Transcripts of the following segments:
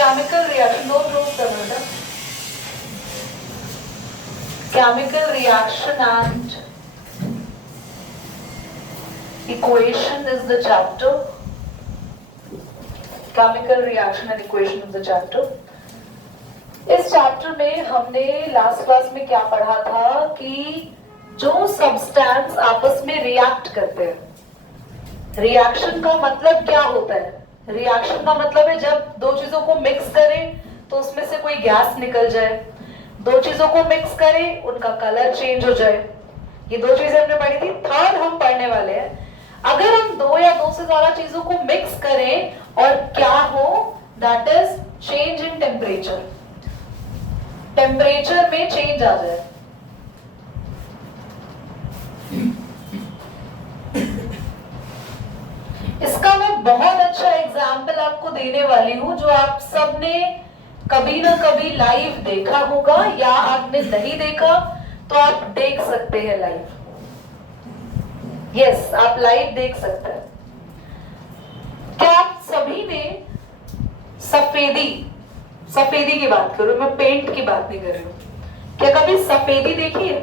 chemical reaction, no proof करना था. Chemical reaction and equation is the chapter. Chemical reaction and equation is the chapter. इस chapter में हमने last class में क्या पढ़ा था कि जो सब्सटेंस आपस में रिएक्ट करते हैं, रिएक्शन का मतलब क्या होता है? रिएक्शन का मतलब है जब दो चीजों को मिक्स करें तो उसमें से कोई गैस निकल जाए, दो चीजों को मिक्स करें उनका कलर चेंज हो जाए. ये दो चीजें हमने पढ़ी थी. थर्ड हम पढ़ने वाले हैं, अगर हम दो या दो से ज्यादा चीजों को मिक्स करें और क्या हो, that is change in temperature. Temperature में चेंज आ जाए. इसका मैं बहुत अच्छा एग्जाम्पल आपको देने वाली हूं जो आप सबने कभी ना कभी लाइव देखा होगा, या आपने नहीं देखा तो आप देख सकते हैं लाइव. यस, आप लाइव देख सकते हैं. क्या आप सभी ने सफेदी की बात करूं, मैं पेंट की बात नहीं कर रही हूं, क्या कभी सफेदी देखी है?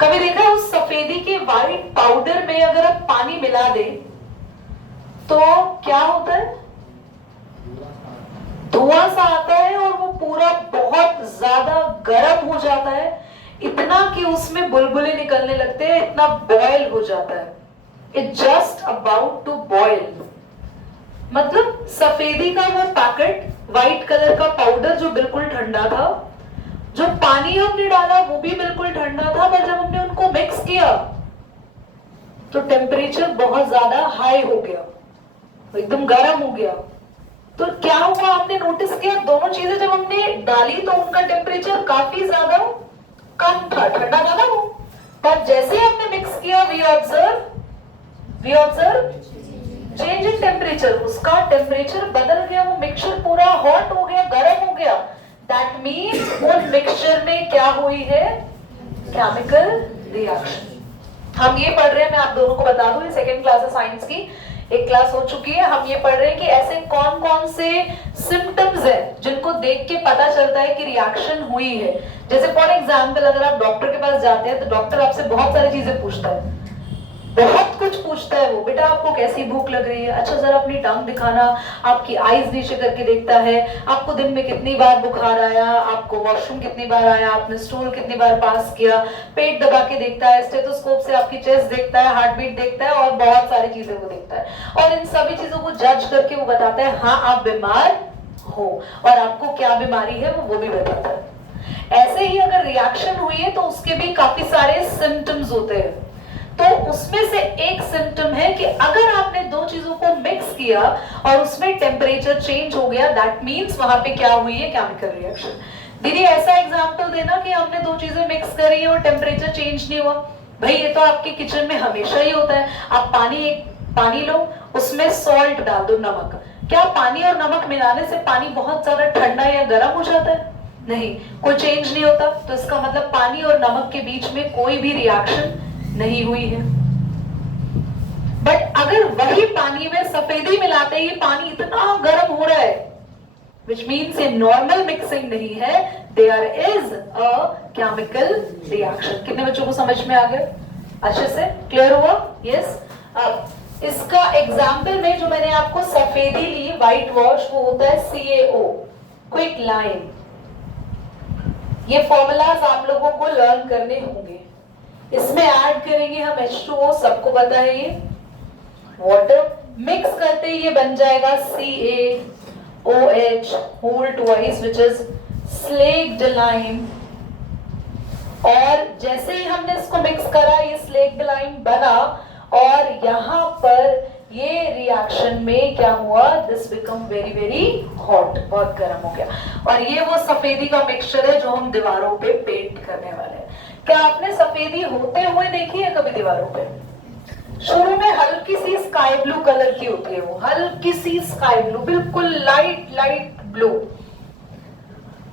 कभी देखा है उस सफेदी के व्हाइट पाउडर में अगर आप पानी मिला दे तो क्या होता है? धुआं सा आता है और वो पूरा बहुत ज्यादा गर्म हो जाता है, इतना कि उसमें बुलबुले निकलने लगते हैं, इतना बॉयल हो जाता है. It just about to boil. मतलब सफेदी का वो पैकेट, व्हाइट कलर का पाउडर जो बिल्कुल ठंडा था, जो पानी हमने डाला वो भी बिल्कुल ठंडा था, पर जब हमने उनको मिक्स किया तो टेम्परेचर बहुत ज्यादा हाई हो गया, एकदम गर्म हो गया. तो क्या हुआ, आपने नोटिस किया दोनों चीजें जब हमने डाली तो उनका टेम्परेचर काफी ज्यादा कम था, ठंडा था ना वो, पर जैसे हमने मिक्स किया we observe change in temperature. उसका टेम्परेचर बदल गया, वो मिक्सचर पूरा हॉट हो गया, गर्म हो गया. दैट मीन्स उन मिक्सचर में क्या हुई है? Chemical reaction. हम ये पढ़ रहे हैं, मैं आप दोनों को बता दूं, ये सेकेंड क्लास है साइंस की, एक क्लास हो चुकी है. हम ये पढ़ रहे हैं कि ऐसे कौन कौन से सिम्टम्स है जिनको देख के पता चलता है कि रिएक्शन हुई है. जैसे फॉर एग्जाम्पल अगर आप डॉक्टर के पास जाते हैं तो डॉक्टर आपसे बहुत सारी चीजें पूछता है, बहुत कुछ पूछता है. वो बेटा आपको कैसी भूख लग रही है, अच्छा जरा अपनी टंग दिखाना, आपकी आईज नीचे करके देखता है, आपको दिन में कितनी बार बुखार आया, आपको वॉशरूम कितनी बार आया, आपने स्टूल कितनी बार पास किया, पेट दबा के देखता है, स्टेथोस्कोप से आपकी चेस्ट देखता है, हार्ट बीट देखता है और बहुत सारी चीजें वो देखता है. और इन सभी चीजों को जज करके वो बताता है हाँ आप बीमार हो, और आपको क्या बीमारी है वो भी बताता है. ऐसे ही अगर रिएक्शन हुई है तो उसके भी काफी सारे सिम्टम्स होते हैं. तो उसमें से एक सिम्टम है कि अगर आपने दो चीजों को मिक्स किया और उसमें टेम्परेचर चेंज हो गया, दैट मीन्स वहां पे क्या हुई है? Chemical reaction. दीदी ऐसा एग्जांपल देना कि हमने दो चीजें मिक्स करी और टेम्परेचर चेंज नहीं हुआ. भाई ये तो आपके किचन में हमेशा ही होता है. आप पानी लो, उसमें सॉल्ट डाल दो, नमक. क्या पानी और नमक मिलाने से पानी बहुत ज्यादा ठंडा या गर्म हो जाता है? नहीं, कोई चेंज नहीं होता. तो इसका मतलब पानी और नमक के बीच में कोई भी रिएक्शन नहीं हुई है. बट अगर वही पानी में सफेदी मिलाते ही पानी इतना गर्म हो रहा है, which means ये नॉर्मल मिक्सिंग नहीं है, there is a chemical reaction. कितने बच्चों को समझ में आ गया? अच्छे से क्लियर हुआ? यस. अब इसका एग्जाम्पल में जो मैंने आपको सफेदी ली, व्हाइट वॉश, वो होता है CaO, क्विक लाइम. ये फॉर्मूलाज आप लोगों को लर्न करने होंगे. इसमें ऐड करेंगे हम H2O, सबको पता है ये, वाटर. मिक्स करते ही ये बन जाएगा CaOH whole twice which is slaked lime. और जैसे ही हमने इसको मिक्स करा ये स्लेक्ड लाइम बना, और यहाँ पर ये रिएक्शन में क्या हुआ? This become very very hot, बहुत गर्म हो गया. और ये वो सफेदी का मिक्सचर है जो हम दीवारों पे पेंट करने वाले हैं. क्या आपने सफेदी होते हुए देखी है कभी दीवारों पे? शुरू में हल्की सी स्काई ब्लू कलर की होती है, वो हल्की सी स्काई ब्लू, बिल्कुल लाइट ब्लू.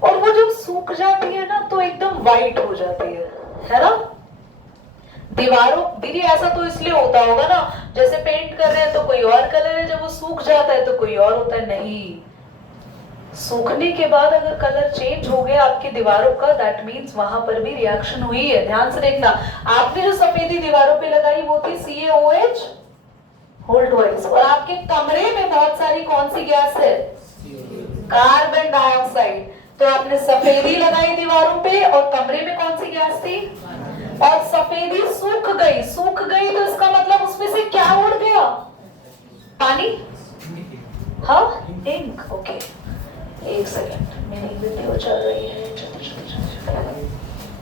और वो जब सूख जाती है ना तो एकदम व्हाइट हो जाती है ना? दीवारों, दीदी ऐसा तो इसलिए होता होगा ना, जैसे पेंट कर रहे हैं तो कोई और कलर है, जब वो सूख जाता है तो कोई और होता है. नहीं, सूखने के बाद अगर कलर चेंज हो गया आपकी दीवारों का, दैट मीन्स वहां पर भी रिएक्शन हुई है। ध्यान से देखना, आपने जो सफेदी दीवारों पे लगाई वो थी CaOH होल्ड वाइज, और आपके कमरे में बहुत सारी कौन सी गैस है? Carbon dioxide. तो आपने सफेदी लगाई दीवारों पे और कमरे में कौन सी गैस थी? और सफेदी सूख गई। सूख गई तो इसका मतलब उसमें से क्या उड़ गया? पानी। हाँ, इंक। ओके, एक सेकेंड, मेरी वीडियो चल रही है।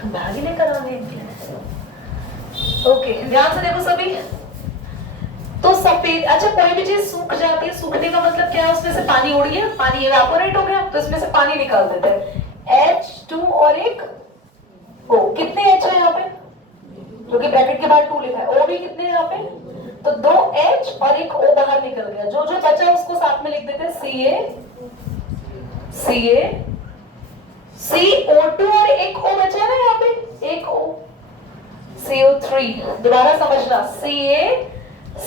भाग ही लेकर आ गए। ओके, ध्यान से देखो सभी। तो सफेद, अच्छा कोई भी चीज सूख जाती है, सूखने का मतलब क्या है? उसमें से पानी उड़ गया, पानी इवेपोरेट हो गया, तो इसमें से पानी निकाल देते हैं। H2 और एक O। कितने H है यहाँ पे? क्योंकि ब्रैकेट के बाद 2 लिखा है। O भी कितने हैं यहाँ पे? तो 2 H और एक O बाहर निकल गया। जो जो बचा उसको साथ में लिख देते हैं CO2 और एक O बचा है ना यहाँ पे, एक O, CO3। दोबारा समझना,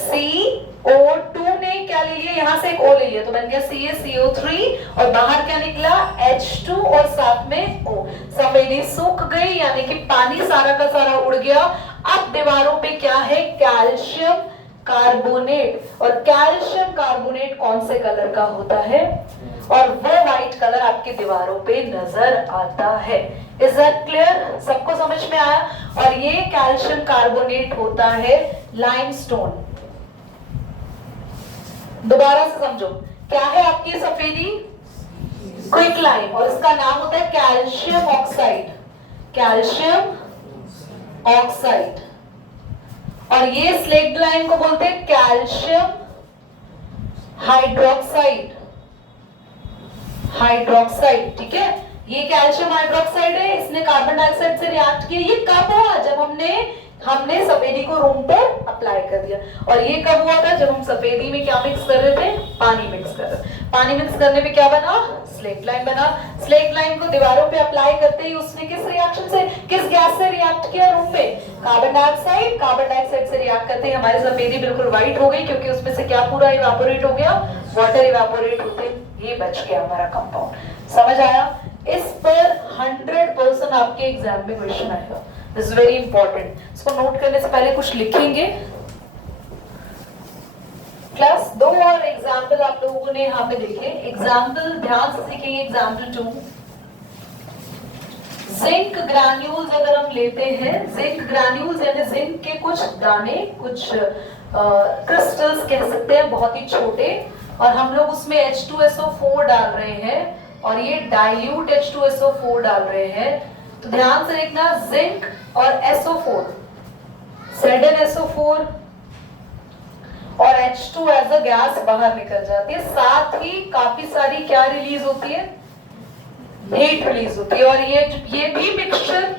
CO2 ने क्या ले लिया? यहाँ से एक O ले लिया तो बन गया CaCO3, और बाहर क्या निकला? H2 और साथ में O। सफेदी सूख गई यानी कि पानी सारा का सारा उड़ गया। अब दीवारों पे क्या है? Calcium carbonate. और कैल्शियम कार्बोनेट कौन से कलर का होता है? और वो व्हाइट कलर आपकी दीवारों पे नजर आता है। Is that clear? सबको समझ में आया? और ये कैल्शियम कार्बोनेट होता है लाइमस्टोन। दोबारा से समझो, क्या है आपकी सफेदी? क्विक लाइम, और इसका नाम होता है कैल्शियम ऑक्साइड। Calcium oxide. और ये स्लेट लाइम को बोलते हैं कैल्शियम हाइड्रोक्साइड। हाइड्रोक्साइड, ठीक है। ये कैल्शियम हाइड्रोक्साइड है, इसने कार्बन डाइऑक्साइड से रिएक्ट किया। ये कब हुआ? जब हमने सफेदी को रूम पर अप्लाई कर दिया। और ये कब हुआ था? जब हम सफेदी में क्या मिक्स कर रहे थे? पानी मिक्स कर रहे थे। पानी मिक्स करने पे क्या बना? स्लेट लाइम बना। स्लेट लाइम को दीवारों पे अप्लाई करते ही उसने किस रिएक्शन से, किस गैस से रिएक्ट किया रूम पे? Carbon dioxide. कार्बन डाइऑक्साइड से रिएक्ट करते ही हमारी सफेदी बिल्कुल व्हाइट हो गई, क्योंकि उसमें से क्या पूरा इवेपोरेट हो गया? वाटर इवेपोरेट होते ये बच गया हमारा कंपाउंड। समझ आया? इस पर 100% आपके एग्जाम में क्वेश्चन आएगा। This is very important. इसको नोट करने से पहले कुछ लिखेंगे। क्लास 2 और एग्जाम्पल आप लोगों ने यहाँ पे देखे। एग्जाम्पल ध्यान से सीखेंगे। एग्जाम्पल 2, जिंक ग्रैन्यूल्स अगर हम लेते हैं, जिंक ग्रैन्यूल्स यानी जिंक के कुछ दाने, कुछ क्रिस्टल्स कह सकते हैं, बहुत ही छोटे, और हम लोग उसमें H2SO4 डाल रहे हैं, और ये डाइल्यूट H2SO4 डाल रहे हैं। तो ध्यान से देखना, जिंक और SO4, ZnSO4 और H2 एज अ गैस बाहर निकल जाती है। साथ ही काफी सारी क्या रिलीज होती है? हीट रिलीज होती है। और ये भी मिक्सचर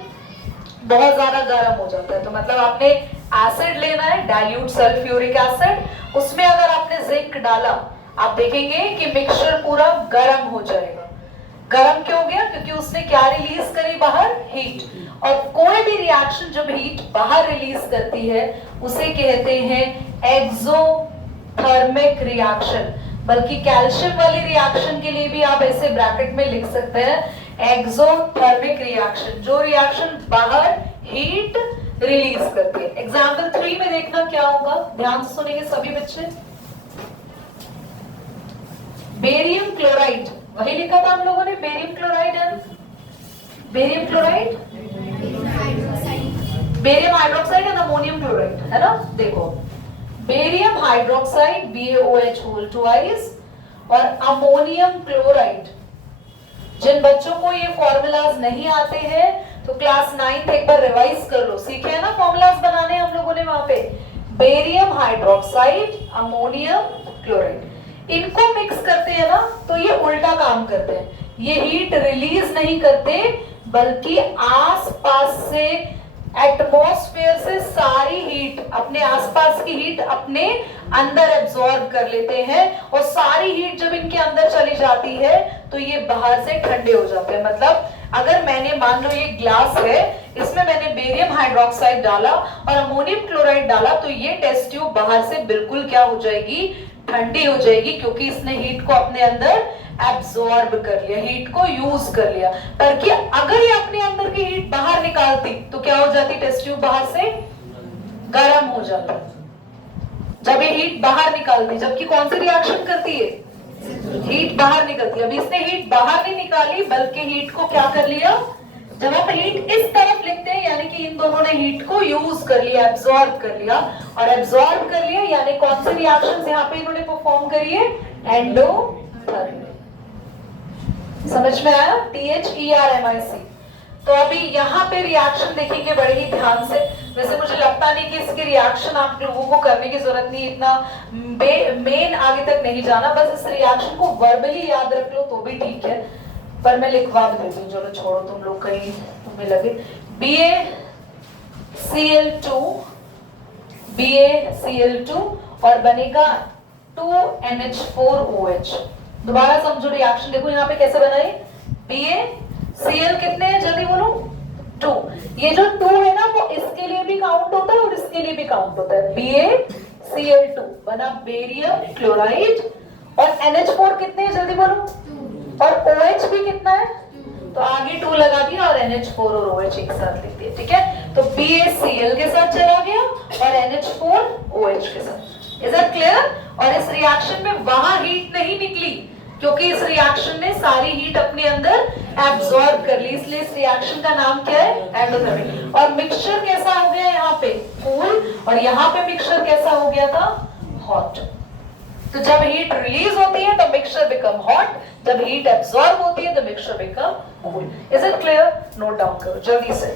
बहुत ज्यादा गर्म हो जाता है। तो मतलब आपने एसिड लेना है, डाइल्यूट सल्फ्यूरिक एसिड, उसमें अगर आपने जिंक डाला, आप देखेंगे कि मिक्सचर पूरा गर्म हो जाएगा। गर्म क्यों हो गया? क्योंकि उसने क्या रिलीज करी बाहर? हीट। और कोई भी रिएक्शन जब हीट बाहर रिलीज करती है उसे कहते हैं एक्सोथर्मिक रिएक्शन। बल्कि कैल्शियम वाली रिएक्शन के लिए भी आप ऐसे ब्रैकेट में लिख सकते हैं एक्सोथर्मिक रिएक्शन, जो रिएक्शन बाहर हीट रिलीज करती है। एग्जाम्पल 3 में देखना क्या होगा, ध्यान से सुनेंगे सभी बच्चे। बेरियम क्लोराइड, वही लिखा था हम लोगों ने, बेरियम क्लोराइड है, barium chloride, barium hydroxide and ammonium chloride, है ना। देखो, barium hydroxide BaOH whole twice और अमोनियम क्लोराइड। जिन बच्चों को ये फॉर्मूलाज नहीं आते हैं तो क्लास 9th एक बार रिवाइज कर लो। सीखे हैं ना फॉर्मूलाज बनाने हम लोगों ने वहां पे, बेरियम हाइड्रोक्साइड, अमोनियम क्लोराइड। इनको मिक्स करते हैं ना तो ये उल्टा काम करते हैं। ये हीट रिलीज नहीं करते बल्कि आसपास से, एटमॉस्फेयर से सारी हीट, अपने आसपास की हीट अपने अंदर एब्जॉर्ब कर लेते हैं। और सारी हीट जब इनके अंदर चली जाती है तो ये बाहर से ठंडे हो जाते हैं। मतलब अगर मैंने, मान लो ये ग्लास है, इसमें मैंने बेरियम हाइड्रोक्साइड डाला और अमोनियम क्लोराइड डाला, तो ये टेस्ट ट्यूब बाहर से बिल्कुल क्या हो जाएगी? ठंडी हो जाएगी, क्योंकि इसने हीट को अपने अंदर एब्सॉर्ब कर लिया, हीट को यूज कर लिया। पर कि अगर ये अपने अंदर की हीट बाहर निकालती तो क्या हो जाती, टेस्ट ट्यूब बाहर से गर्म हो जाता जब ये हीट बाहर निकालती, जबकि कौन सी रिएक्शन करती है, हीट बाहर निकलती है। अभी इसने हीट बाहर नहीं निकाली बल्कि हीट को क्या कर लिया, जब आप हीट इस तरफ लिखते हैं यानी कि इन दोनों ने हीट को यूज कर लिया, एब्सॉर्ब कर लिया। और एब्सॉर्ब कर लिया यानी कौन सी रिएक्शंस यहाँ पे इन्होंने परफॉर्म करी है, एंडोथर्मिक। समझ में आया, THERMIC। तो अभी यहाँ पे रिएक्शन देखेंगे बड़े ही ध्यान से। वैसे मुझे लगता नहीं कि इसकी रिएक्शन आप लोगों को करने की जरूरत नहीं, इतना मेन आगे तक नहीं जाना, बस इस रिएक्शन को वर्बली याद रख लो तो भी ठीक है, पर मैं लिखवा देती हूँ। चलो छोड़ो, तुम लोग कहीं तुम्हें लगे। BaCl2 और बनेगा 2NH4OH। दोबारा समझो रिएक्शन, देखो यहाँ पे कैसे बनाई, BaCl कितने हैं जल्दी बोलो, 2। ये जो 2 है ना वो इसके लिए भी काउंट होता है और इसके लिए भी काउंट होता है। BaCl2 बना बेरियम क्लोराइड, और NH4 कितने हैं जल्दी बोलो, और OH भी कितना है, तो आगे 2 लगा दिया और NH4 और OH एक साथ लिख दिया, ठीक है। तो BaCl के साथ चला गया और NH4 OH के साथ। Is that clear? और इस रिएक्शन में वहां हीट नहीं निकली क्योंकि इस रिएक्शन ने सारी हीट अपने अंदर एब्सॉर्ब कर ली, इसलिए इस रिएक्शन का नाम क्या है, एंडोथर्मिक। और मिक्सचर कैसा हो गया यहाँ पे, कूल, और यहाँ पे मिक्सचर कैसा हो गया था, हॉट। तो जब हीट रिलीज होती है तो मिक्सचर बिकम हॉट, जब हीट एब्सॉर्ब होती है तो mixture become cool. Is it clear? Note down करो जल्दी से।